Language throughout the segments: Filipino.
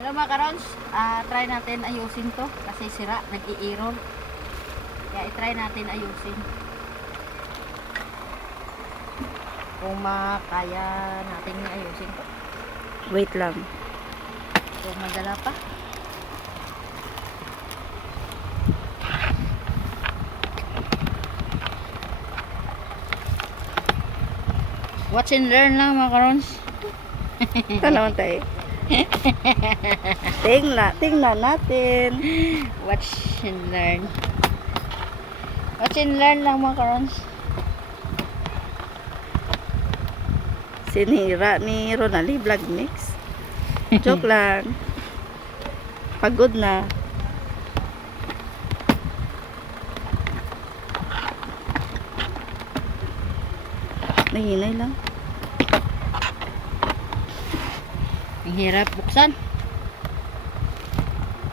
Hello mga karons, Ah, try natin ayusin to kasi sira, nag-i-error. Kaya i-try natin ayusin. Kung makaya natin ayusin to. Wait lang. Kung madala pa. Watch and learn lang mga karons. Ito naman tayo. tingnan, tingnan natin. Watch and learn. Watch and learn lang mga karons. Sinira ni Ronaldie Vlog Mix. Joke lang. Pagod na. Nahinay lang. Ang hirap buksan.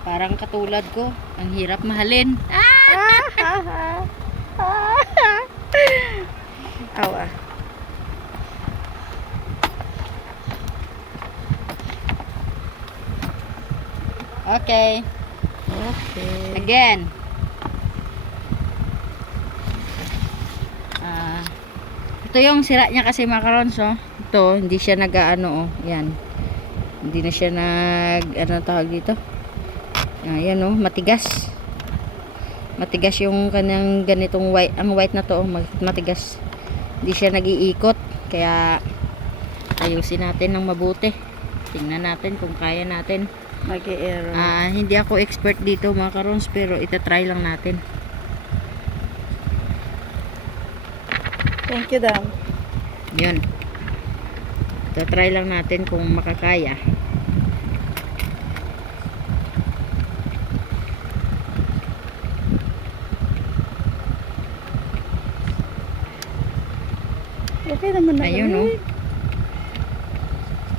Parang katulad ko. Ang hirap mahalin. Ah! Awa. Okay. Okay. Again. Ah, ito yung sira niya kasi macarons, oh. Ito, hindi siya nag-ano, oh. Yan. Hindi na siya nag, ano tawag dito? Ah, yan, oh. Matigas. Matigas yung kanyang ganitong white. Ang white na to, oh. Matigas. Hindi siya nag-iikot. Kaya, ayusin natin ng mabuti. Tingnan natin kung kaya natin. Mag-i-error. Ah, hindi ako expert dito mga karons pero itatry lang natin. Thank you, Dam. Yun. Itatry lang natin kung makakaya. Okay naman na. Ayun, kami. oh.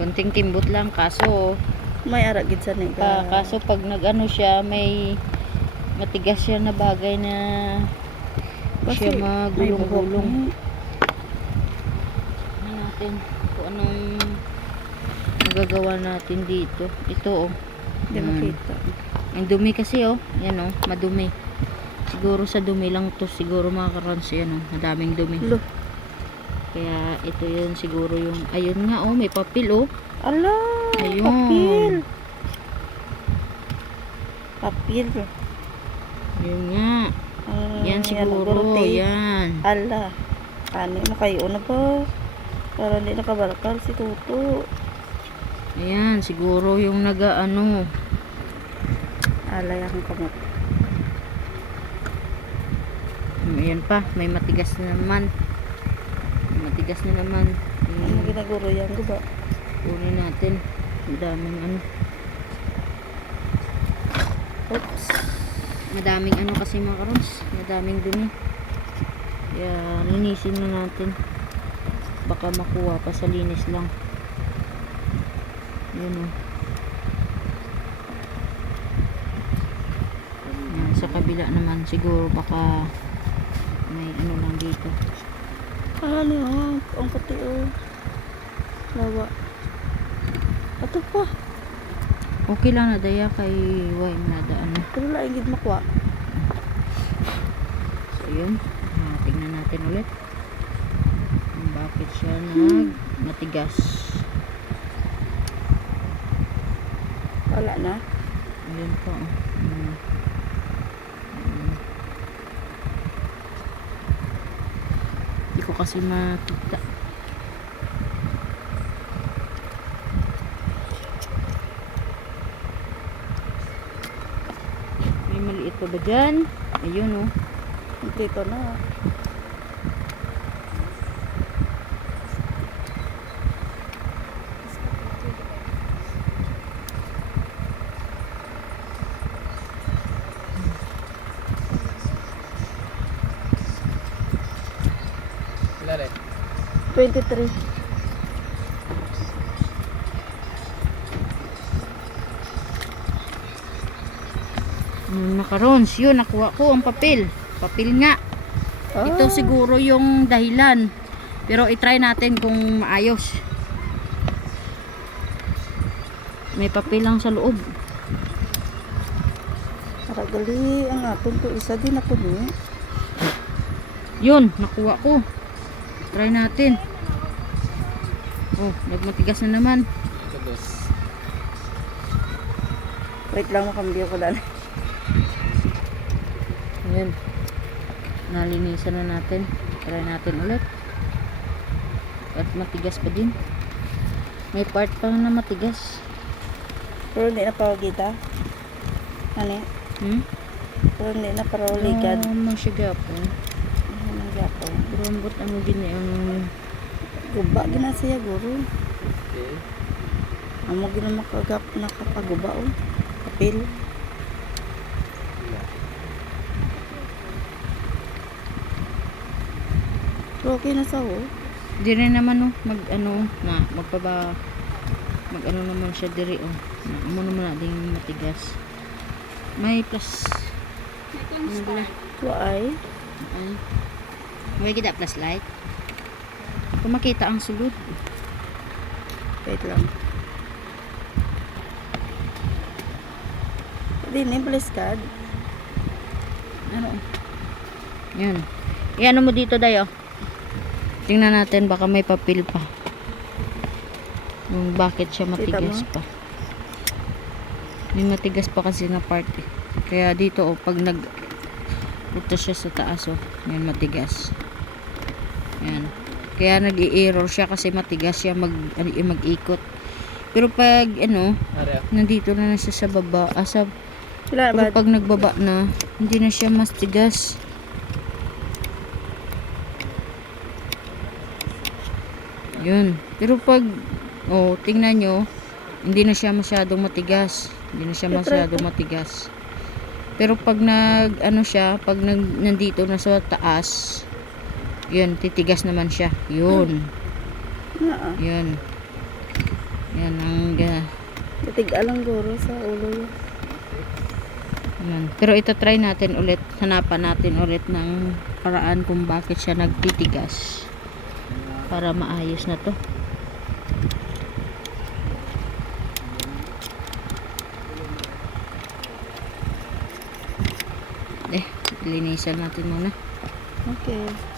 Konting timbot lang kaso May aragid sa nega. ka, kaso pag nag-ano siya may matigas siya na bagay na siya may buhok magulong-gulong. Tingnan natin kung anong magagawa natin dito. Ito oh. Hindi Yan. makita. Ang dumi kasi oh. Yan oh, madumi. Siguro sa dumi lang to, siguro mga karons yan oh, madaming dumi. Lo. Kaya ito yun siguro yung, ayun nga oh, may papel oh. Ala! Ayun. Papil! Papil. Ayun nga. Ah, Yan siguro, nagurte. yan. Ala. Ano mo kayo na ba? Para hindi nakabalakal si Tuto. Ayan, siguro yung nag-ano. Ala yung kamot. Hmm, Ayan pa, may matigas na naman. May Matigas na naman. Ano Ayan, ginaguro yan? Diba? kunin natin. Madaming ano. Oops. Madaming ano kasi mga karons. Madaming dumi. Kaya linisin na natin. Baka makuha pa sa linis lang. Yun o. Yan, sa kabila naman siguro baka may ano lang dito. Ano yan? Ang puti oh. Lawa. Ato pa. Okay lang na daya kay Wine na ano. Pero lang gid makuha. So yun, ah, tingnan natin ulit. Bakit siya nag matigas. Wala na. Ayun po. oh. Mm. Mm. Hindi ko kasi makita. May maliit pa ba dyan? Ayun oh. Dito na. 23. Mm, macarons, yun, nakuha ko ang papel. Papel nga. Ito Ah. siguro yung dahilan. Pero itry natin kung maayos. May papel lang sa loob. Para gali ang aton to isa din ako ni. Yun, nakuha ko. Try natin. Oh, nagmatigas na naman. Dos. Wait lang mo kambyo ko dali. Ayan. Nalinisan na natin. Try natin ulit. At matigas pa din. May part pa na matigas. Pero hindi na pawagita. Ano? Hmm? Pero hindi na parawaligan. Ah, masya gapon. Ano gapon? Pero ambot ano gini ang Guba gina siya guro. Okay. Amo gina makagap nakapaguba oh. Kapil. Pero okay na sa oh. di rin naman oh, mag ano na magpaba mag ano naman siya diri oh. Na, amo naman na ding matigas. May plus ano ba? Ito ay. Ay. May kita plus light. Kung makita ang sulod. Wait lang. Hindi, nimblis card. Ano? Yan. Iano mo dito dayo. Tingnan natin baka may papel pa. Yung bakit siya matigas pa. May matigas pa kasi na part eh. Kaya dito oh, pag nag punta siya sa taas oh, yan matigas. Yan. Kaya nag-i-error siya kasi matigas siya mag ano, eh, mag-ikot. Pero pag ano, Ari ah. nandito na, na siya sa baba, ah, sa Wala ba? pero pag nagbaba na, hindi na siya mas tigas. Yun. Pero pag, oh, tingnan nyo, hindi na siya masyadong matigas. Hindi na siya masyadong matigas. Pero pag nag, ano siya, pag nag, nandito na sa taas, yun, titigas naman siya. Yun. Na, Yun. Yan ang, ga- Titig alang guro sa ulo yun. Yan. Pero ito try natin ulit. Hanapan natin ulit ng paraan kung bakit siya nagtitigas. Para maayos na to. Eh, linisan natin muna. Okay.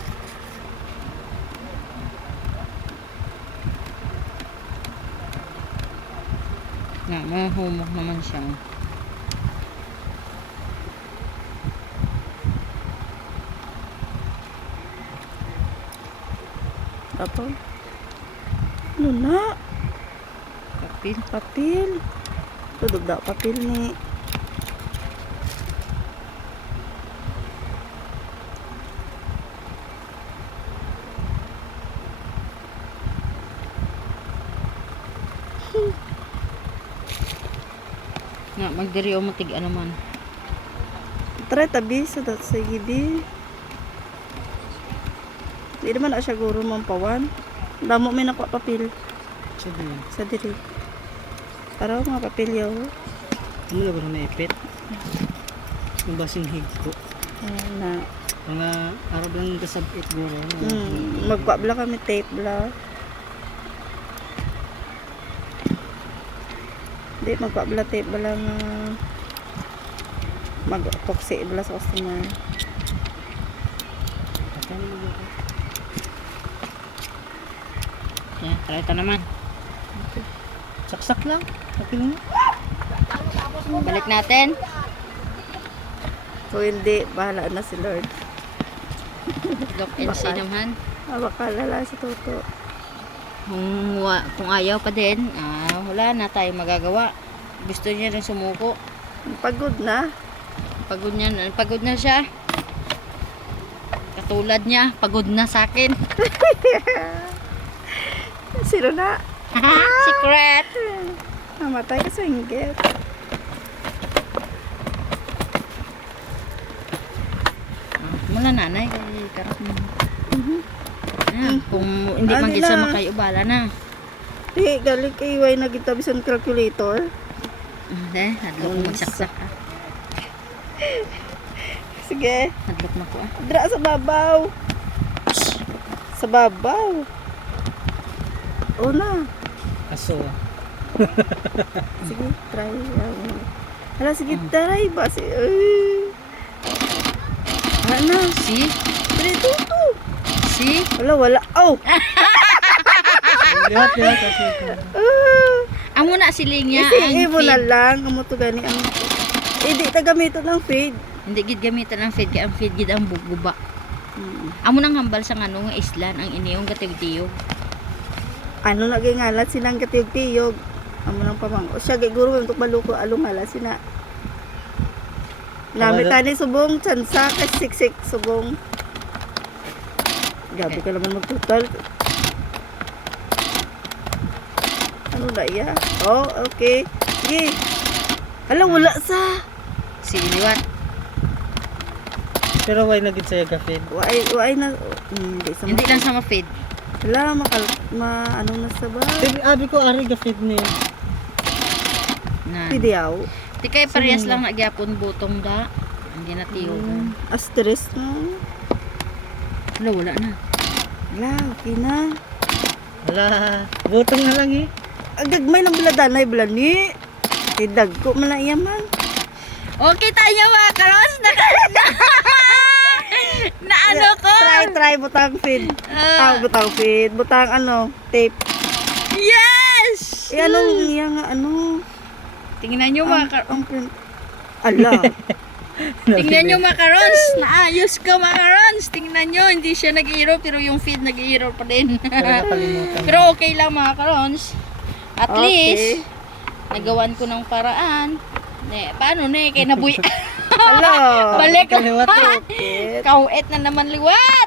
Nga, mahumok naman siya. Tapos? Ano na? Kapil. Papel. Tudog daw papel ni. Nga, magdiri o matig naman. Try tabi sa dat sa gibi. Di naman na siya guro mampawan. Damo may nakuha papel Siya din. sa diri. Para mga papel yaw. Ano na ba na naipit? Yung basing higko. Ayan na. Mga arab lang kasabit guro. Mm, magkuha bla kami tape bla. Di magkuha bla tape bla nga mag-toxic bla sa customer. Yan, try ito naman. Saksak lang. Mo. Balik natin. Kung hindi, bahala na si Lord. Look and see naman. Ah, baka lala si Toto. Kung, kung ayaw pa din, ah, wala na tayong magagawa. Gusto niya rin sumuko. Pagod na. Pagod niya, na- pagod na siya. Katulad niya, pagod na sa akin. Sino na? Secret! Namatay ka sa inggit. Mula nanay, kay karap mo. Mhm. Ah, kung hindi Ah, man gid sa nila. makayubala na. Di, galing kay Iway na gitabisan calculator. Hindi, hadlok mo magsaksak ah. Sige. Hadlok na ko ah. Dra sa babaw. Sa babaw. O na. Aso. Sige, try. Hala, sige, try ba? Si, ay. Ano? See? Try, tuto. See? Wala, wala. Oh! Kasi, Ah! Amo na siling niya Kasi ang mo na lang. Amo to gani. Ang... Eh, di ta gamito ng feed. Hindi gid gamitan ang feed kay ang feed gid ang buguba. Hmm. Amo nang hambal sa ngano nga islan ang iniyong gatigtiyog. Ano na ngalat silang katiyog-tiyog. Amo nang pamang. O siya, giguro yung maluko along hala sina. Nami tani subong, tsansa, siksik subong. Gabi ka naman magtutal. Na iya? Oh, okay. Sige. Hala, wala sa. Sige liwat. pero why nagit sa gafid? Waay, waay na. Hmm, Hindi sa Hindi lang sa ma-feed. Wala, makal, ma, ano na sa ba? Pero abi ko ari gafid ni. Na. Pidiyaw. Di kay parehas lang nagyapon butong da. Hindi na tiyogan. Hmm. Asterisk no? Wala, wala na. Wala, okay na. Wala. Butong na lang eh. Agagmay ng baladanay blani. Idag ko man na iyaman. Okay tayo mga karos. Na, na, na ano ko? Try, try, butang feed. Ah, Ah, butang feed. Butang ano, tape. yes! Eh, anong iya nga, ano? Tingnan nyo mga karos. ang print. Ala. Tingnan nyo macarons. Naayos ka macarons. Tingnan nyo. Hindi siya nag-error pero yung feed nag-error pa din. Pero okay lang mga karons. At Okay. least, nagawan ko ng paraan. Ne, paano ne? Kay nabuy. Ala. Balik. Kauet na naman liwat.